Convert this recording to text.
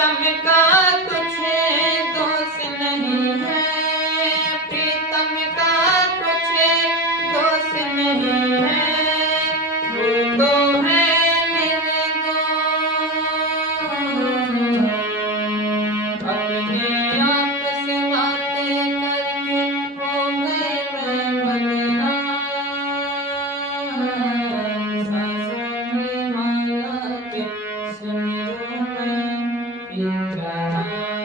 प्रीतम का कुछ दोष नहीं है, प्रीतम का कुछ दोष नहीं है, वो तो है निर्दोष। अपने आप से बातें करके हो गए मैं बदनाम, सांसों में माला के सुमिरों में पी रहा।